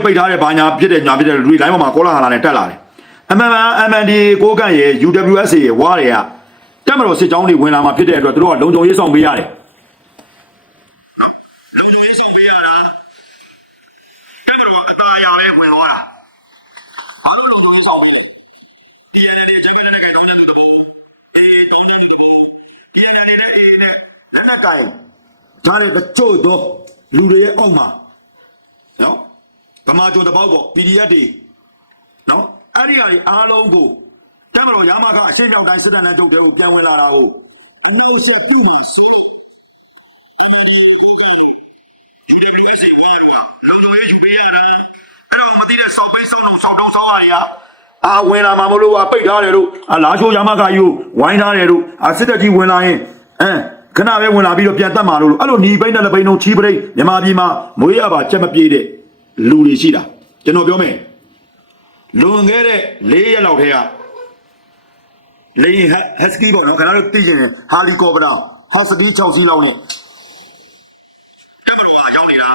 င်းတွေပိတ်ထားတဲ့ဘာညာဖြစ်တဲ့ညာဖြစ်တဲ့လူတွေလိုင်းပေါ်မှာကောလာဟာလာနဲ့တက်လာတယ်အမှန်မှန် MND ကိုကန့်ရဲ့ UWSA ရဲ့ဝါတွေကတက်မတော်စစ်ကြောင်းတွေဝင်လာမှာဖြစ်တဲ့အတွက်သူတို့ကလုံခြုံရေးဆောင်ပေးရတယ်လုံခြုံရေးဆောင်ပေးရတာတက်မတော်အตาအရာပဲဝင်သွားတာဘာလို့လုံခြုံရေးဆောင်ပေးလဲ DNA ဂျမန်နဲ့တောင်းတဲ့သူတဘောအေးတောင်းတဲ့သူတဘော DNA နဲ့အေးနဲ့လက်နက်ကင်ဒါတွေတချို့တော့လူတွေရဲ့အောက်မှာနော် ဗမာကျွန်းတပေါက်ပေါ့ PDF တွေနော်အဲ့ဒီဟာတွေအားလုံးကိုတမတော်ရမကအရှင်းရောက်တိုင်းစစ်တပ်နဲ့ကြုတ်တဲ့ကိုပြန်ဝင်လာတာကိုအနောက်ဆက်ပြုမှစိုးအမှန်ဒီကိုကန်လို့ UWSA ဝါရူကလုံလုံရေးယူပေးရတာအဲ့တော့မသိတဲ့စောက်ပိတ်စောင်းလုံးစောက်တုံးစောက်ရတွေကအာဝင်လာမှာမလို့ကပိတ်ထားတယ်လို့အာလာချိုးရမကယူဝိုင်းထားတယ်လို့အာစစ်တပ်ကြီးဝင်လာရင်အမ်ခဏပဲဝင်လာပြီးတော့ပြန်တက်မှာလို့အဲ့လိုหนีပိတ်နဲ့လက်ပိတ်လုံးချီးပိတ်မြန်မာပြည်မှာမွေးရပါချက်မပြေးတဲ့ လူတွေရှိတာကျွန်တော်ပြောမယ်လွန်ခဲ့တဲ့၄ရက်လောက်ထဲကလေဟက်စကီပေါ့နော်ခင်ဗျားတို့သိကြရင်ဟာလီကော်ပတာဟက်စကီ6စီးလောက်နဲ့တက်မတော်ကရောက်နေတာ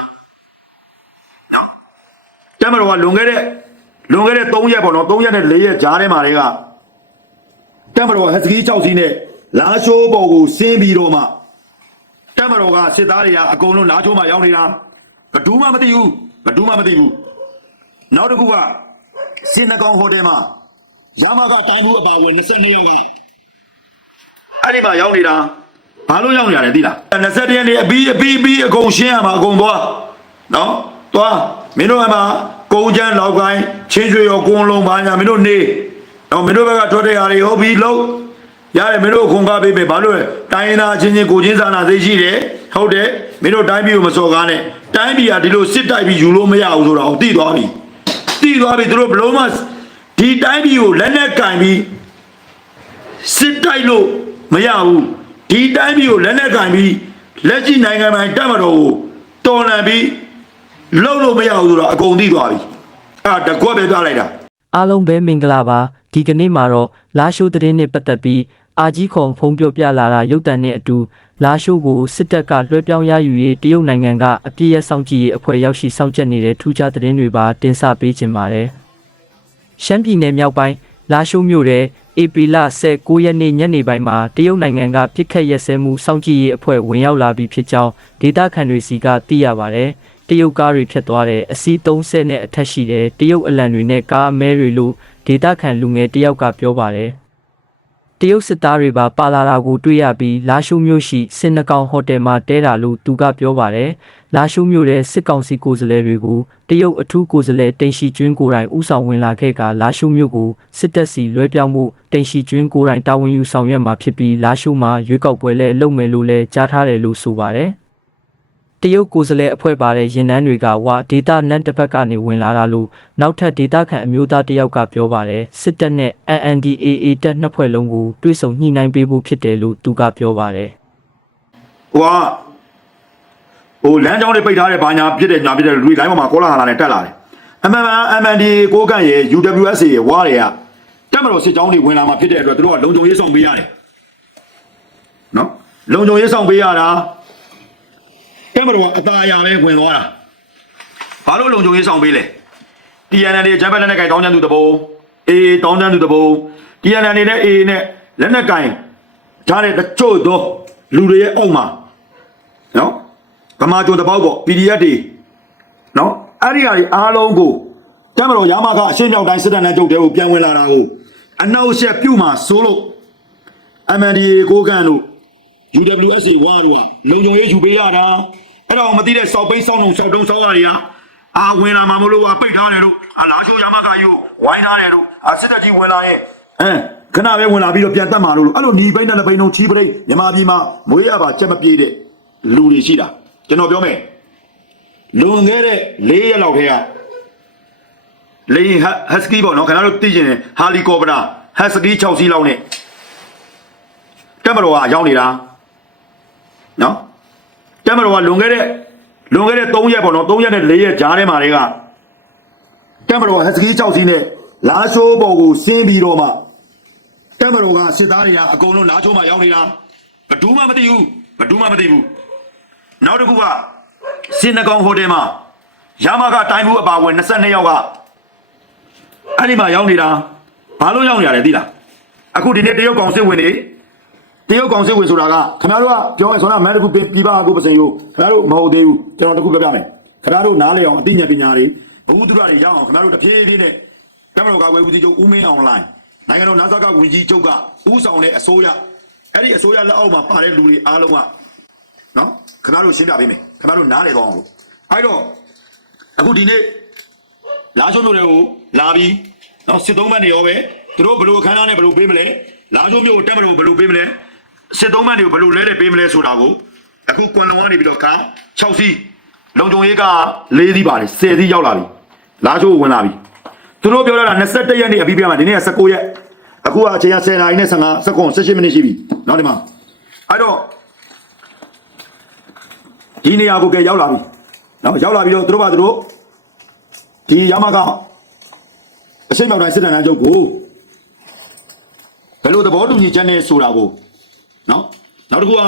တက်မတော်ကလွန်ခဲ့တဲ့လွန်ခဲ့တဲ့3ရက်ပေါ့နော်3ရက်နဲ့4ရက်ကြားထဲမှာတွေကတက်မတော်ကဟက်စကီ6စီးနဲ့လာရှိုးပေါ်ကိုဆင်းပြီးတော့မှတက်မတော်ကစစ်သားတွေကအကုန်လုံးလာချိုးမှရောက်နေတာဘယ်သူမှမသိဘူး ဘယ်သူမှမသိဘူးနောက်တစ်ခုကစင်နကောင်ဟိုတယ်မှာရမကတိုင်းမှုအပါဝင်22ရက်ကအဲ့ဒီမှာရောက်နေတာဘာလို့ရောက်နေရလဲသိလား22ရက်နေအပြီးအပြီးအပြီးအကုန်ရှင်းရမှာအကုန်သွားနော်သွားမင်းတို့ကမှကုန်းချမ်းလောက်ကိုင်းချင်းရွှေရောကုန်းလုံးပါညာမင်းတို့နေတော့မင်းတို့ဘက်ကထွက်တဲ့ဟာတွေဟုတ်ပြီလို့ရတယ်မင်းတို့ခုံကားပေးပေးဘာလို့လဲတိုင်းရင်းသားချင်းချင်းကိုချင်းစာနာသိရှိတယ်ဟုတ်တယ်မင်းတို့တိုင်းပြည်ကိုမစော်ကားနဲ့ တိုင်းပြည်ကဒီလိုစစ်တိုက်ပြီးယူလို့မရဘူးဆိုတော့သိသွားပြီသိသွားပြီသူတို့ဘလို့မှဒီတိုင်းပြည်ကိုလက်နဲ့ကင်ပြီးစစ်တိုက်လို့မရဘူးဒီတိုင်းပြည်ကိုလက်နဲ့ကင်ပြီးလက်ရှိနိုင်ငံပိုင်တပ်မတော်ကိုတော်လှန်ပြီးလှုပ်လို့မရဘူးဆိုတော့အကုန်သိသွားပြီအဲ့ဒါတကွက်ပဲပြလိုက်တာအားလုံးပဲမင်္ဂလာပါဒီကနေ့မှာတော့လာရှိုးသတင်းနဲ့ပတ်သက်ပြီးအာကြီးခုံဖုံးပြပြလာတာရုပ်တံနဲ့အတူ လာရှိုးကိုစစ်တပ်ကလွှဲပြောင်းရယူရေးတရုတ်နိုင်ငံကအပြည့်ရစောင့်ကြည့်ရေးအဖွဲ့ရောက်ရှိစောင့်ကြပ်နေတဲ့ထူးခြားသတင်းတွေပါတင်ဆက်ပေးခြင်းပါတယ်ရှမ်းပြည်နယ်မြောက်ပိုင်းလာရှိုးမြို့ရဲ့ဧပြီလ19ရက်နေ့ညနေပိုင်းမှာတရုတ်နိုင်ငံကပြစ်ခတ်ရက်စဲမှုစောင့်ကြည့်ရေးအဖွဲ့ဝင်ရောက်လာပြီးဖြစ်ကြောင်းဒေသခံတွေစီကသိရပါတယ်တရုတ်ကားတွေဖြတ်သွားတဲ့အစီး30နဲ့အထက်ရှိတဲ့တရုတ်အလံတွေနဲ့ကားအမဲတွေလို့ဒေသခံလူငယ်တယောက်ကပြောပါတယ် တရုတ်စစ်သားတွေပါပါလာတာကိုတွေ့ရပြီးလာရှိုးမြို့ရှိစင်နကောင်ဟိုတယ်မှာတဲတာလို့သူကပြောပါတယ်လာရှိုးမြို့ရဲ့စစ်ကောင်စီကိုယ်စားလှယ်တွေကိုတရုတ်အထူးကိုယ်စားလှယ်တင်ရှိကျွင်းကိုယ်တိုင်ဥဆောင်ဝင်လာခဲ့ကလာရှိုးမြို့ကိုစစ်တပ်စီလွှဲပြောင်းမှုတင်ရှိကျွင်းကိုယ်တိုင်တာဝန်ယူဆောင်ရွက်မှာဖြစ်ပြီးလာရှိုးမှာရွေးကောက်ပွဲလဲလုပ်မယ်လို့လဲကြားထားတယ်လို့ဆိုပါတယ် တရုတ်ကိုယ်စားလှယ်အဖွဲ့ပါတဲ့ရင်နှန်းတွေကဝါဒေတာနတ်တစ်ဖက်ကနေဝင်လာတာလို့နောက်ထပ်ဒေတာခန့်အမျိုးသားတစ်ယောက်ကပြောပါတယ်စစ်တပ်နဲ့ NNDAA တပ်နှစ်ဖွဲ့လုံးကိုတွဲဆုံညှိနှိုင်းပေးဖို့ဖြစ်တယ်လို့သူကပြောပါတယ်ဟိုကဟိုလမ်းကြောင်းတွေပိတ်ထားတဲ့ဘာညာဖြစ်တဲ့ညာဖြစ်တဲ့လူတွေလိုင်းပေါ်မှာကောလာဟာလာနဲ့တက်လာတယ်အမှန်မှန် MND ကိုကန့်ရဲ့ UWSA ရဲ့ဝါတွေကတက်မတော်စစ်ကြောင်းတွေဝင်လာမှာဖြစ်တဲ့အတွက်သူတို့ကလုံခြုံရေးဆောင်ပေးရတယ်နော်လုံခြုံရေးဆောင်ပေးရတာ တက်မတော်ကအตาအရာပဲဝင်သွားတာဘာလို့လုံခြုံရေးဆောင်ပေးလဲ TNL ဂျပန်လက်နက်ကင်တောင်းချမ်းသူတဘောအေးတောင်းချမ်းသူတဘော TNL နဲ့အေးနဲ့လက်နက်ကင်ထားတဲ့တချို့သောလူတွေရဲ့အောက်မှာနော်ဗမာကျွန်းတပေါက်ပေါ့ PDF တွေနော်အဲ့ဒီဟာတွေအားလုံးကိုတမတော်ရမကအရှင်းရောက်တိုင်းစစ်တပ်နဲ့ကြုတ်တဲ့ကိုပြန်ဝင်လာတာကိုအနောက်ဆက်ပြုတ်မှစိုးလို့ MNDA ကိုကန်တို့ UWSA ဝါတို့ကလုံခြုံရေးယူပေးရတာ အဲ့တော့မသိတဲ့စောက်ပိတ်စောင်းလုံးစောက်တုံးစောက်ရတွေကအာဝင်လာမှာမလို့ကပိတ်ထားတယ်တို့အလားချိုးရမကယူဝိုင်းထားတယ်တို့အစစ်တပ်ကြီးဝင်လာရင်အဲခဏပဲဝင်လာပြီးတော့ပြန်တက်မှာလို့အဲ့လိုหนีပိတ်နဲ့လက်ပိတ်လုံးချီးပိတ်မြန်မာပြည်မှာမွေးရပါချက်မပြေးတဲ့လူတွေရှိတာကျွန်တော်ပြောမယ်လွန်ခဲ့တဲ့၄ရက်လောက်ထဲကလေဟက်စကီပေါ့နော်ခင်ဗျားတို့သိကျင်တယ်ဟာလီကော်ပတာဟက်စကီ6စီးလောက်နဲ့တက်မတော်ကရောက်နေတာနော် တက်မတော်ကလွန်ခဲ့တဲ့လွန်ခဲ့တဲ့3ရက်ပေါ့နော်3ရက်နဲ့4ရက်ကြားထဲမှာတွေကတက်မတော်ကဟက်စကီ6စီးနဲ့လာရှိုးပေါ်ကိုဆင်းပြီးတော့မှတက်မတော်ကစစ်သားတွေကအကုန်လုံးလာချိုးမှရောက်နေတာဘယ်သူမှမသိဘူးဘယ်သူမှမသိဘူးနောက်တစ်ခုကစင်နကောင်ဟိုတယ်မှာရမကတိုင်းမှုအပါဝင်22ယောက်ကအဲ့ဒီမှာရောက်နေတာဘာလို့ရောက်နေရလဲသိလားအခုဒီနေ့တရုတ်ကောင်စစ်ဝင်နေ တရုတ်ကောင်စစ်ဝင်ဆိုတာကခင်ဗျားတို့ကပြောမယ်ဆိုတော့မန်တကူပြပအခုပစင်ယိုခင်ဗျားတို့မဟုတ်သေးဘူးကျွန်တော်တခုပြောပြမယ်ခင်ဗျားတို့နားလေအောင်အသိဉာဏ်ပညာတွေဘဝတုဒ္ဒတွေရအောင်ခင်ဗျားတို့တဖြည်းဖြည်းနဲ့တမတော်ကဝေဦးစီချုပ်ဦးမင်းအောင်လိုင်းနိုင်ငံတော်နာဇကဝင်ကြီးချုပ်ကဦးဆောင်တဲ့အစိုးရအဲ့ဒီအစိုးရလက်အောက်မှာပါတဲ့လူတွေအားလုံးကနော်ခင်ဗျားတို့ရှင်းပြပေးမယ်ခင်ဗျားတို့နားလေတော့အောင်အဲ့တော့အခုဒီနေ့လာချုံတို့တွေကိုလာပြီးနော်စစ်သုံးမတ်နေရောပဲသူတို့ဘယ်လိုအခမ်းအနားနဲ့ဘယ်လိုပေးမလဲလာချုံမျိုးကိုတက်မလို့ဘယ်လိုပေးမလဲ စစ်သုံးမတ်တွေကိုဘယ်လိုလဲတဲ့ပေးမလဲဆိုတာကိုအခုကွန်လုံကနေပြီးတော့ကား6စီးလုံခြုံရေးက4စီးပါတယ်10စီးရောက်လာပြီလာချုံကိုဝင်လာပြီသူတို့ပြောတာ21ရက်နေ့အပြီးပြမှာဒီနေ့က19ရက်အခုကအချိန်က10နာရီနဲ့15စက္ကွန်18မိနစ်ရှိပြီနောက်ဒီမှာအဲ့တော့ဒီနေရာကိုကဲရောက်လာပြီနော်ရောက်လာပြီးတော့သူတို့ဘာသူတို့ဒီရမကအစိမ့်မြောက်တိုင်းစစ်တပ်ချုပ်ကိုဘယ်လိုသဘောတူညီချက်နဲ့ဆိုတာကို နော်နောက်တစ်ခုက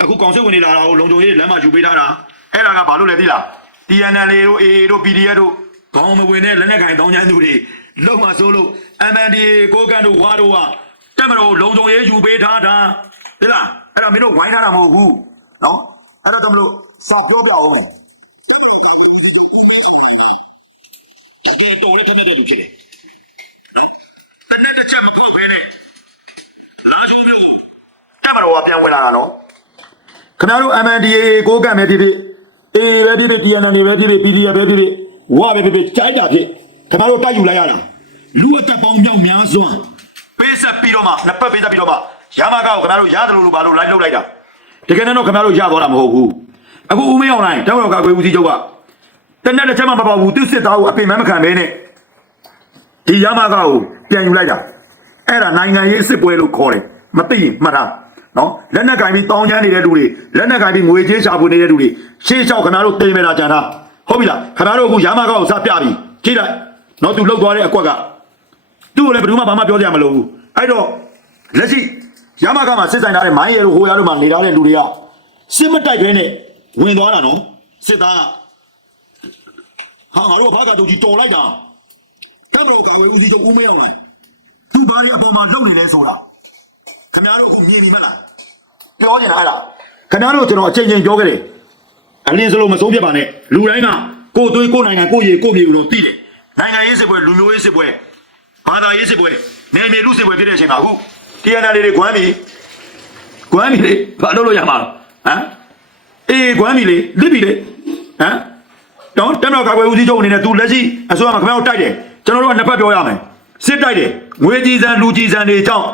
အခုကောင်စစ်ဝင်နေလာတာကိုလုံခြုံရေးလမ်းမှာယူပေးထားတာအဲ့ဒါကဘာလို့လဲသိလား TNL တို့ AA တို့ PDF တို့ခေါင်းမဝင်တဲ့လက်နက်ကင်တောင်းချမ်းသူတွေလုံမှာစိုးလို့ MNDA ကိုကန်တို့ဝါတို့ကတက်မတော်လုံခြုံရေးယူပေးထားတာသိလားအဲ့ဒါမင်းတို့ဝိုင်းထားတာမဟုတ်ဘူးနော်အဲ့ဒါတော့မလို့စာပြောပြအောင်မယ်တက်မလို့ဘာလို့ဒီလိုဦးမေးတာလဲ။တကယ်တော်လည်းထက်တဲ့လူဖြစ်တယ်။တနေ့တစ်ချက်မဖောက်ဘဲနဲ့ လာကြုံမျိုးဆိုတက်မတော်ကပြန်ဝင်လာတာနော်။ခင်ဗျားတို့ MNDA ကိုကံပဲဖြစ်ဖြစ် A ပဲဖြစ်ဖြစ် TNN ပဲဖြစ်ဖြစ် PDF ပဲဖြစ်ဖြစ်ဝါပဲဖြစ်ဖြစ်ကြိုက်တာဖြစ်ခင်ဗျားတို့တိုက်ယူလိုက်ရတာလူအသက်ပေါင်းမြောက်များစွာပေးဆက်ပြီးတော့မှနှစ်ပတ်ပေးဆက်ပြီးတော့မှရမကောက်ခင်ဗျားတို့ရတယ်လို့ဘာလို့လိုက်လုပ်လိုက်တာတကယ်တော့ခင်ဗျားတို့ရသွားတာမဟုတ်ဘူးအခုဦးမေးအောင်လိုက်တောက်တော့ကကွေဦးစီးချုပ်ကတနေ့တစ်ချက်မှမပေါ့ဘူးသူစစ်သားကိုအပင်မမခံဘဲနဲ့ဒီရမကကိုပြန်ယူလိုက်တာ အဲ့ဒါနိုင်ငံရေးအစ်စ်ပွဲလို့ခေါ်တယ်မသိရင်မှတ်ထားနော်လက်နက်ကင်ပြီးတောင်းချမ်းနေတဲ့လူတွေလက်နက်ကင်ပြီးငွေကြေးရှာဖွေနေတဲ့လူတွေရှေးလျှောက်ခဏတို့တိမ်မဲ့တာကြံတာဟုတ်ပြီလားခဏတို့အခုရမကကိုစပြပြီကြည့်လိုက်နော်သူလှုပ်သွားတဲ့အကွက်ကသူ့ကိုလည်းဘယ်သူမှဘာမှပြောကြမလို့ဘူးအဲ့တော့လက်ရှိရမကမှာစစ်ဆိုင်ထားတဲ့မိုင်းရဲတို့ဟိုရတို့မှာနေထားတဲ့လူတွေကစစ်မတိုက်ဘဲနဲ့ဝင်သွားတာနော်စစ်သားကဟာငါတို့ဘာကတူကြီးတော်လိုက်တာကမ္ဘာကာဝေးဦးစီးချုပ်ဦးမင်းအောင်လိုက်သူ ဘာတွေအပေါ်မှာလုံနေလဲဆိုတာခင်ဗျားတို့အခုမြင်ပြီမလားပြောနေတာအဲ့ဒါခင်ဗျားတို့ကျွန်တော်အချိန်ချင်းပြောခဲ့တယ်အလင်းစလုံးမဆုံးပြတ်ပါနဲ့လူတိုင်းကကိုယ်သွေးကိုယ်နိုင်ငံကိုယ်ရေကိုယ်မြေကိုတော့သိတယ်နိုင်ငံရေးစစ်ပွဲလူမျိုးရေးစစ်ပွဲဘာသာရေးစစ်ပွဲနယ်မြေလူစစ်ပွဲဖြစ်တဲ့အချိန်မှာအခု TNL တွေကွမ်းပြီကွမ်းပြီလေဘာလုပ်လို့ရမှာလဲဟမ်အေးကွမ်းပြီလေလစ်ပြီလေဟမ်တော့တက်တော့ကာကွယ်ဦးစီးချုပ်အနေနဲ့သူလက်ရှိအစိုးရမှာခင်ဗျားတို့တိုက်တယ်ကျွန်တော်တို့ကနှစ်ဖက်ပြောရမယ် စစ်တိုက်တယ်ငွေကြီးစံလူကြီးစံတွေကြောင့်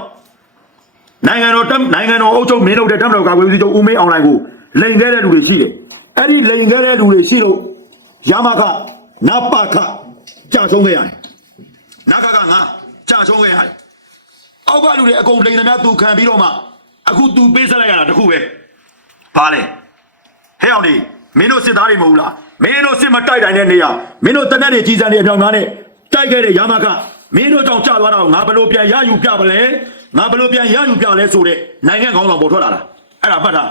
နိုင်ငံတော်တက်နိုင်ငံတော်အုပ်ချုပ်မင်းတို့တဲ့တက်တော့ကာကွယ်ဦးစီးချုပ်ဦးမင်းအောင်လှိုင်ကိုလိန်ခဲ့တဲ့လူတွေရှိတယ်အဲ့ဒီလိန်ခဲ့တဲ့လူတွေရှိလို့ရမခနပခကြာဆုံးခဲ့ရတယ်နဂကငါကြာဆုံးခဲ့ရတယ်အောက်ကလူတွေအကုန်လိန်သမျှသူခံပြီးတော့မှအခုသူပေးဆက်လိုက်ရတာတခုပဲပါလေဟဲ့အောင်ဒီမင်းတို့စစ်သားတွေမဟုတ်လားမင်းတို့စစ်မတိုက်တိုင်းတဲ့နေရမင်းတို့တနက်တွေကြီးစံတွေအပြောင်များနဲ့တိုက်ခဲ့တဲ့ရမက မင်းတို့ကြောင့်ကြာသွားတာကိုငါဘယ်လိုပြန်ရယူပြပလဲငါဘယ်လိုပြန်ရယူပြလဲဆိုတဲ့နိုင်ငံကောင်းဆောင်ပေါ်ထွက်လာတာအဲ့ဒါမှတ်တာ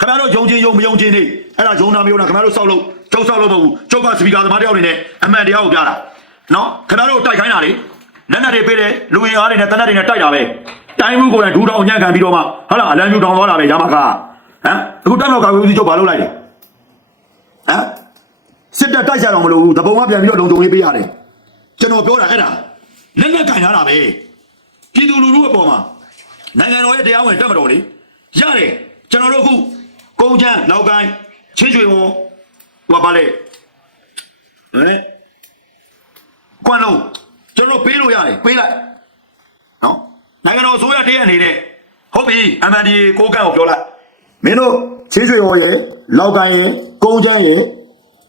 ခင်ဗျားတို့ယုံချင်းယုံမယုံချင်းနေအဲ့ဒါယုံနာမယုံနာခင်ဗျားတို့စောက်လို့ကျုပ်စောက်လို့မဟုတ်ဘူးကျုပ်ကစပီကာသမားတယောက်အနေနဲ့အမှန်တရားကိုပြတာနော်ခင်ဗျားတို့တိုက်ခိုင်းတာလေလက်နက်တွေပေးတယ်လူဝင်အားတွေနဲ့တနက်တွေနဲ့တိုက်တာပဲတိုင်းမှုကိုယ်တိုင်ဒူးတောင်ညံ့ခံပြီးတော့မှဟာလာအလံပြူတောင်သွားတာပဲရမကဟမ်အခုတက်တော့ကာကွယ်ဦးစီးချုပ်ဘာလုပ်လိုက်လဲဟမ်စစ်တပ်တိုက်ကြတော့မလို့ဘူးတပုံကပြန်ပြီးတော့လုံခြုံရေးပေးရတယ်ကျွန်တော်ပြောတာအဲ့ဒါ လက်နဲ့ကင်ထားတာပဲပြည်သူလူထုအပေါ်မှာနိုင်ငံတော်ရဲ့တရားဝင်တက်မတော်လေရတယ်ကျွန်တော်တို့အခုကုန်းချမ်းလောက်ကိုင်းချင်းချွေဝန်ဟိုပါလေဟဲ့ကွမ်းလုံးကျွန်တော်တို့ပေးလို့ရတယ်ပေးလိုက်နော်နိုင်ငံတော်အစိုးရတည်းအနေနဲ့ဟုတ်ပြီ MND ကိုကန့်ကိုပြောလိုက်မင်းတို့ချေးရွှေရောရေလောက်ကန်ရေကုန်းချမ်းရေ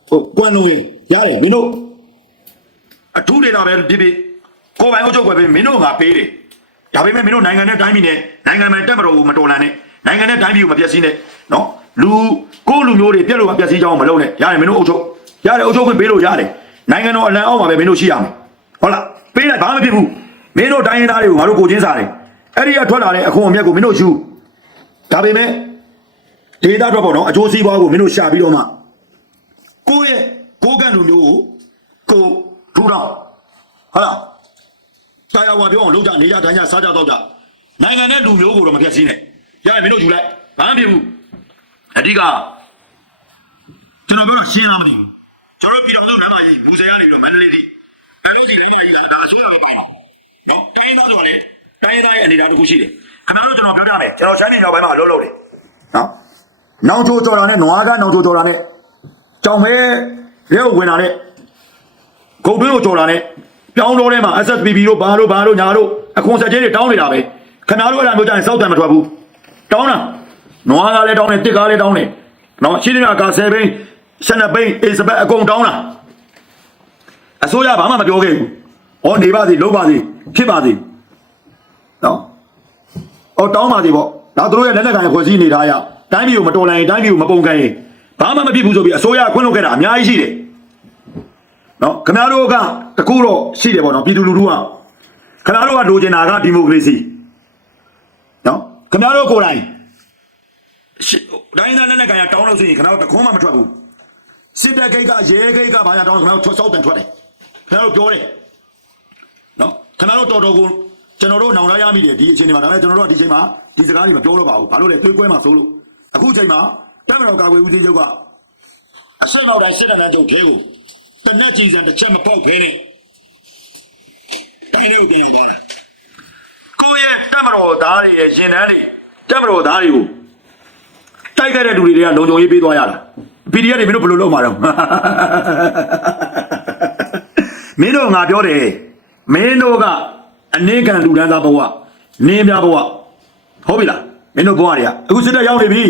ဟိုကွမ်းလုံးရေရတယ်မင်းတို့အထူးဒေတာပဲဒီပြီ ကိုယ်ပိုင်အုပ်ချုပ်ွယ်ပဲမင်းတို့ငါပေးတယ်ဒါပေမဲ့မင်းတို့နိုင်ငံနဲ့တိုင်းပြည်နဲ့နိုင်ငံမှာတက်မတော်ဘူးမတော်လန်နဲ့နိုင်ငံနဲ့တိုင်းပြည်ကိုမပြည့်စည်နဲ့နော်လူကိုယ့်လူမျိုးတွေပြက်လို့မပြည့်စည်ကြအောင်မလုပ်နဲ့ရတယ်မင်းတို့အုပ်ချုပ်ရတယ်အုပ်ချုပ်ခွင့်ပေးလို့ရတယ်နိုင်ငံတော်အလံအောက်မှာပဲမင်းတို့ရှိရမယ်ဟုတ်လားပေးလိုက်ဘာမှမဖြစ်ဘူးမင်းတို့တိုင်းရင်းသားတွေကိုငါတို့ကိုချင်းစားတယ်အဲ့ဒီကထွက်လာတဲ့အခွန်အမြတ်ကိုမင်းတို့ယူဒါပေမဲ့ဒေတာတော့ပေါ့နော်အကျိုးစီးပွားကိုမင်းတို့ရှာပြီးတော့မှကိုယ့်ရဲ့ကိုယ်ကံလူမျိုးကိုကိုထူထောင်ဟုတ်လား တာယာဝါပြောအောင်လုပ်ကြနေကြတိုင်းကြစားကြတော့ကြနိုင်ငံနဲ့လူမျိုးကိုတော့မဖျက်ဆီးနဲ့ရရင်မင်းတို့ယူလိုက်ဘာမှမဖြစ်ဘူးအဓိကကျွန်တော်ပြောတာရှင်းလားမသိဘူးကျွန်တော်ပြည်တော်စုလမ်းမကြီးလူစရနေပြီးတော့မန္တလေးထိအဲလိုစီလမ်းမကြီးလားဒါအစိုးရပဲပါတာနော်တိုင်းသားဆိုတာလေတိုင်းသားရဲ့အနေအထားတစ်ခုရှိတယ်ခင်ဗျားတို့ကျွန်တော်ပြောပြမယ်ကျွန်တော်ရှမ်းပြည်နယ်ဘက်မှာလှုပ်လှုပ်တယ်နော်နောင်ချိုးကြော်တာနဲ့နွားကနောင်ချိုးကြော်တာနဲ့ကြောင်မဲရဲဝင်တာနဲ့ဂုတ်တွင်းကိုကြော်တာနဲ့ ပြောင်းတော့ထဲမှာ SSPB တို့ဘာတို့ဘာတို့ညာတို့အခွန်ဆက်ချင်းတွေတောင်းနေတာပဲခင်ဗျားတို့အဲ့ဒါမျိုးကြရင်စောက်တံမထွက်ဘူးတောင်းတာနွားကလည်းတောင်းတယ်တစ်ကားလည်းတောင်းတယ်နော်ရှိတယ်က7ဘိန်း7ဘိန်းအေးစပတ်အကုန်တောင်းတာအစိုးရဘာမှမပြောခဲ့ဘူးဟောနေပါစေလုံးပါစေဖြစ်ပါစေနော်ဟောတောင်းပါစေပေါ့ဒါတို့ရဲ့လက်လက်ကန်ဖွဲ့စည်းနေထားရတိုင်းပြည်ကိုမတော်လိုင်ရင်တိုင်းပြည်ကိုမပုံကန်ရင်ဘာမှမဖြစ်ဘူးဆိုပြီးအစိုးရခွင့်လုပ်ခဲ့တာအများကြီးရှိတယ် နော်ခင်ဗျားတို့ကတကူတော့ရှိတယ်ပေါ့နော်ပြည်သူလူထုကခင်ဗျားတို့ကလိုချင်တာကဒီမိုကရေစီနော်ခင်ဗျားတို့ကိုယ်တိုင်ရှစ်တိုင်းသားလက်လက်ကန်ရတောင်းလို့ဆိုရင်ခင်ဗျားတို့တခွန်းမှမထွက်ဘူးစစ်တပ်ဂိတ်ကရဲဂိတ်ကဘာညာတောင်းခင်ဗျားတို့ထွက်စောက်တန်ထွက်တယ်ခင်ဗျားတို့ပြောတယ်နော်ခင်ဗျားတို့တော်တော်ကိုကျွန်တော်တို့နောင်လာရမိတယ်ဒီအချိန်ဒီမှာဒါပေမဲ့ကျွန်တော်တို့ကဒီအချိန်မှာဒီစကားတွေမပြောတော့ပါဘူးဘာလို့လဲသွေးကွဲမှာစိုးလို့အခုအချိန်မှာတက်မတော်ကာကွယ်ဦးစီးချုပ်ကအစိတ်နောက်တိုင်းစစ်တပ်သားချုပ်ထဲကို တနက်ကြီးစံတစ်ချက်မပေါက်ဖဲနဲ့တိုင်းလို့ပြင်ပါလားကိုယ့်ရဲ့တက်မတော်သားတွေရဲ့ရင်တန်းတွေတက်မတော်သားတွေကိုတိုက်ခဲ့တဲ့လူတွေကလုံခြုံရေးပေးသွားရတာ PDF တွေမင်းတို့ဘယ်လိုလုပ်မှာတော့မင်းတို့ငါပြောတယ်မင်းတို့ကအနည်းကံလူဒန်းသားဘဝနင်းပြဘဝဟုတ်ပြီလားမင်းတို့ဘဝတွေကအခုစစ်တပ်ရောက်နေပြီ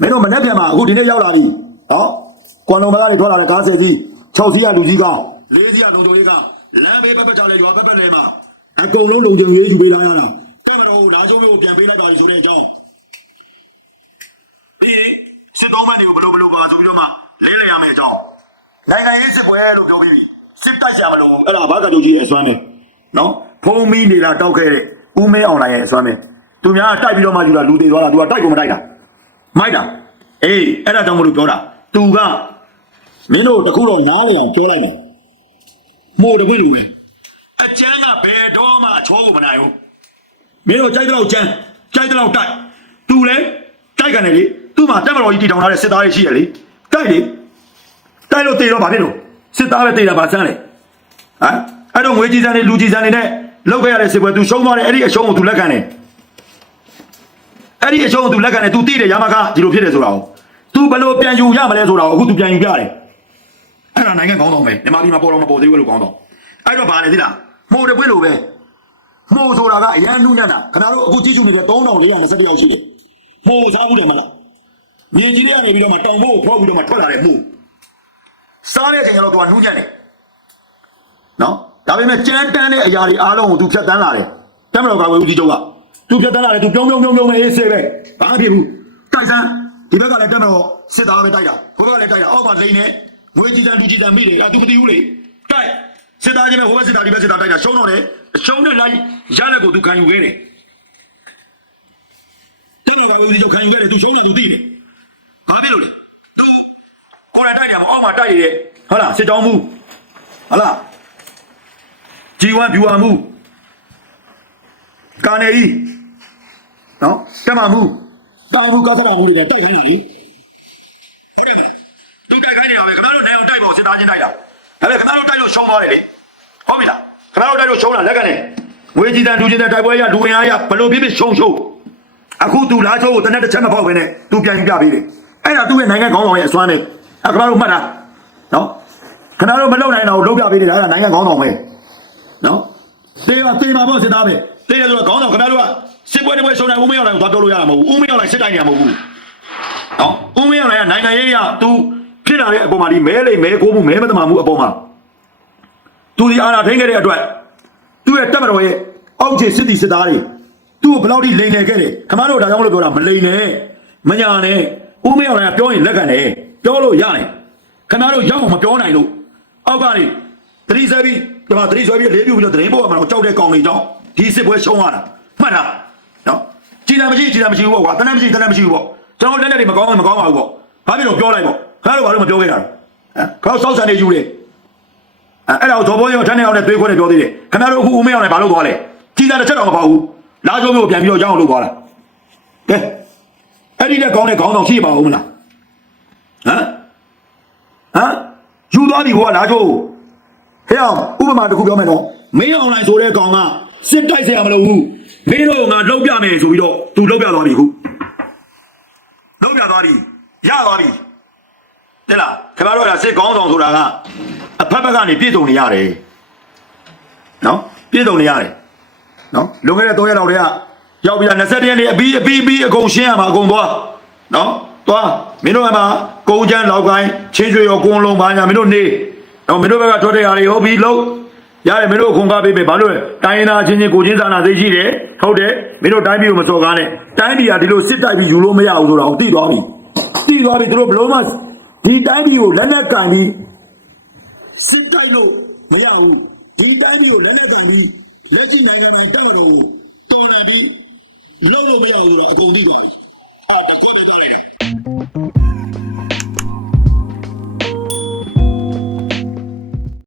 မင်းတို့မနေ့ပြန်မှာအခုဒီနေ့ရောက်လာပြီဟောကွန်လုံဘက်ကနေထွက်လာတဲ့ကားဆယ်စီး 6စီးကလူကြီးကောင်း၄စီးကလုံခြုံရေးကလမ်းဘေးပတ်ပတ်ချလဲရွာပတ်ပတ်လဲမှာအကုန်လုံးလုံခြုံရေးယူပေးလာရတာတော့တော့နာကျုံးမျိုးပြန်ပေးလိုက်ပါပြီဆိုတဲ့အကြောင်းဒီစစ်တော်မန်တွေကိုဘလို့ဘလို့ပါဆိုပြီးတော့မှလေးလည်ရမယ်အကြောင်းနိုင်ငံရေးစစ်ပွဲလို့ပြောပြီးပြီစစ်တိုက်ရှာမလို့အဲ့ဒါဘာကတို့ကြီးရဲ့အစွမ်းနဲ့နော်ဖုံးမီးနေတာတောက်ခဲ့တဲ့ဦးမင်းအောင်လိုင်ရဲ့အစွမ်းနဲ့သူများကတိုက်ပြီးတော့မှယူတာလူတွေသွားတာသူကတိုက်ကိုမတိုက်တာမိုက်တာအေးအဲ့ဒါကြောင့်မလို့ပြောတာသူက မင်းတို့တခုတော့နားလည်အောင်ပြောလိုက်မယ်။မို့တပွင့်လူပဲ။အကျန်းကဘယ်တော့မှအချောကိုမနိုင်ဘူး။မင်းတို့ကြိုက်တဲ့လောက်ကျန်းကြိုက်တဲ့လောက်တိုက်။သူလည်းတိုက်ကန်တယ်လေ။သူ့မှာတက်မတော်ကြီးတီထောင်ထားတဲ့စစ်သားတွေရှိရလေ။တိုက်လေ။တိုက်လို့တေတော့ဗာဖြစ်လို့စစ်သားပဲတေတာဗာဆန်းလေ။ဟမ်အဲ့တော့ငွေကြီးစန်းတွေလူကြီးစန်းတွေနဲ့လောက်ခဲ့ရတဲ့စစ်ပွဲသူရှုံးသွားတယ်အဲ့ဒီအရှုံးကိုသူလက်ခံတယ်။အဲ့ဒီအရှုံးကိုသူလက်ခံတယ်သူတိတယ်ရမကားဒီလိုဖြစ်တယ်ဆိုတာကို။ तू ဘယ်လိုပြန်ယူရမလဲဆိုတာကိုအခု तू ပြန်ယူပြတယ်။ အဲ့ဒါနိုင်ငံကောင်းတော့မယ်မြန်မာပြည်မှာပေါ်တော့မပေါ်သေးဘူးလို့ကောင်းတော့အဲ့တော့ဗာလေသိလားမိုးတပွေးလိုပဲမိုးဆိုတာကအရန်နုညံ့တာခဏတို့အခုကြည့်ချူနေတဲ့3421ယောက်ရှိတယ်မိုးစားဘူးတယ်မလားမြေကြီးတွေကနေပြီးတော့မှတောင်မိုးကိုဖောက်ပြီးတော့မှထွက်လာတဲ့မိုးစားတဲ့အချိန်ကျတော့သူကနူးညံ့တယ်နော်ဒါပေမဲ့ကြမ်းတမ်းတဲ့အရာတွေအားလုံးကိုသူဖြတ်တန်းလာတယ်တမတော်ကဝေဦးကြီးချုပ်ကသူဖြတ်တန်းလာတယ်သူပြုံးပြုံးပြုံးပြုံးနဲ့အေးဆေးပဲဘာမှဖြစ်ဘူးတိုက်စမ်းဒီဘက်ကလည်းတမတော်စစ်သားပဲတိုက်တာဟိုဘက်ကလည်းတိုက်တာအောက်ကလိန်နဲ့ ငွေကြီးတန်းလူကြီးတန်းမိတယ်အဲသူမသိဘူးလေတိုက်စစ်သားချင်းပဲဟိုဘက်စစ်သားဒီဘက်စစ်သားတိုက်တာရှုံးတော့တယ်ရှုံးတဲ့လိုက်ရလက်ကိုသူခံယူခဲ့တယ်တမတော်ကဝေဦးကြီးချုပ်ခံယူခဲ့တယ်သူရှုံးတယ်သူသိတယ်ဘာဖြစ်လို့လဲသူကိုယ်တိုင်တိုက်တယ်မအောက်မှာတိုက်ရတဲ့ဟုတ်လားစစ်တောင်းမှုဟုတ်လား G1 viewer မှုကာနေကြီးနော်တက်မှမှုတာမှုကသနာမှုတွေနဲ့တိုက်ခိုင်းတာလေဟုတ်တယ်မလားသူတိုက်ခိုင်းနေတာပဲခင်ဗျားတို့နိုင်အောင်တို က်ဖို့စစ်သားချင်းတိုက်တာဒါပေမဲ့ခင်ဗျားတို့တိုက်လို့ရှုံးသွားတယ်လေဟုတ်ပြီလားခင်ဗျားတို့တိုက်လို့ရှုံးတာလက်ကနေငွေကြီးတန်လူချင်းတဲ့တိုက်ပွဲရလူဝင်အားရဘလို့ပြပြရှုံးရှုံးအခုသူလားချိုးကိုတနက်တစ်ချက်မပေါက်ပဲနဲ့သူပြန်ပြပေးတယ်အဲ့ဒါသူ့ရဲ့နိုင်ငံကောင်းဆောင်ရဲ့အစွမ်းနဲ့အခါတို့မှတ်တာနော်ခင်ဗျားတို့မလုံနိုင်တော့လုံပြပေးတယ်ဒါကနိုင်ငံကောင်းဆောင်ပဲနော်တေးပါတေးပါပေါ့စစ်သားပဲတေးရဆိုတော့ကောင်းဆောင်ခင်ဗျားတို့ကစစ်ပွဲတစ်ပွဲရှုံးတယ်ဦးမင်းအောင်လည်းသွားပြောလို့ရတာမဟုတ်ဘူးဦးမင်းအောင်လည်းစစ်တိုင်းနေရမဟုတ်ဘူးနော်ဦးမင်းအောင်လည်းနိုင်ငံရေးရ तू ဖြစ်လာတဲ့အပေါ်မှာဒီမဲလိမ်မဲကိုမှုမဲမတမာမှုအပေါ်မှာ तू ဒီအာဏာထိန်းခဲ့တဲ့အတွက်သူ့ရဲ့တပ်မတော်ရဲ့အောက်ခြေစစ်တီစစ်သားတွေသူ့ကိုဘယ်လောက်ထိလိန်နေခဲ့တယ်ခမတို့ဒါကြောင့်မလို့ပြောတာမလိန်နဲ့မညာနဲ့ဦးမင်းအောင်လည်းပြောရင်လက်ခံတယ်ပြောလို့ရတယ်ခမတို့ရောက်မှမပြောနိုင်လို့အောက်ကနေသတိဆွဲပြီးဒီမှာသတိဆွဲပြီးလေးပြူပြီးတော့သတင်းပေါ်မှာတော့ကြောက်တဲ့ကောင်တွေကြောင့်ဒီစစ်ပွဲရှုံးရတာမှတ်တာနော်ကြည်တယ်မရှိကြည်တယ်မရှိဘူးပေါ့ကွာတနက်မရှိတနက်မရှိဘူးပေါ့ကျွန်တော်လက်လက်တွေမကောင်းမှမကောင်းပါဘူးပေါ့ဘာဖြစ်လို့ပြောလိုက်ပေါ့ ခါတော့ဘာလို့မပြောခဲ့တာလဲ ခေါက်ဆောက်ဆန်နေယူတယ်အဲ့ဒါကိုဇော်ဘောရောထန်းနေအောင်နဲ့သွေးခွဲနေပြောသေးတယ်ခင်ဗျားတို့အခုဦးမေအောင်နဲ့ဘာလုပ်သွားလဲကြီးစားတစ်ချက်တော့မပေါ့ဘူးလာကြိုးမျိုးပြန်ပြီးတော့ရအောင်လုပ်သွားတာကဲအဲ့ဒီတဲ့ကောင်းတဲ့ခေါင်းဆောင်ရှိပါဦးမလားဟမ်ဟမ်ယူသွားပြီကွာလာကြိုးဟဲ့အောင်ဥပမာတစ်ခုပြောမယ်နော်မင်းအွန်လိုင်းဆိုတဲ့ကောင်ကစစ်တိုက်เสียမလို့ဘူးမင်းတို့ငါလောက်ပြမယ်ဆိုပြီးတော့သူလောက်ပြသွားပြီခုလောက်ပြသွားပြီရသွားပြီ တဲ့လားခင်ဗျားတို့ကစစ်ကောင်းဆောင်ဆိုတာကအဖက်ဖက်ကနေပြည့်စုံနေရတယ်နော်ပြည့်စုံနေရတယ်နော်လွန်ခဲ့တဲ့3ရက်လောက်တည်းကရောက်ပြီးတော့20ရက်နေ့အပြီးအပြီးအပြီးအကုန်ရှင်းရမှာအကုန်သွားနော်သွားမင်းတို့ကမှကုန်းချမ်းလောက်ကိုင်းချင်းရွှေရောကွန်းလုံးပါညာမင်းတို့နေနော်မင်းတို့ဘက်ကထွက်တဲ့ဟာတွေဟုတ်ပြီလို့ရတယ်မင်းတို့ခုံကားပေးပေးဘာလို့လဲတိုင်းရင်းသားချင်းချင်းကိုချင်းစာနာသိရှိတယ်ဟုတ်တယ်မင်းတို့တိုင်းပြည်ကိုမစော်ကားနဲ့တိုင်းပြည်ကဒီလိုစစ်တိုက်ပြီးယူလို့မရဘူးဆိုတာကိုသိသွားပြီသိသွားပြီသူတို့ဘလို့မှ ဒီတိုင်းပြည်ကိုလက်နက်ကင်ပြီးစစ်တိုက်လို့မရဘူးဒီတိုင်းမျိုးလက်လက်ကန်ပြီးလက်ရှိနိုင်ငံတိုင်းတက်မလို့တော်တယ်ပြီးလုံးလို့မရဘူးတော့အကုန်ပြီးသွား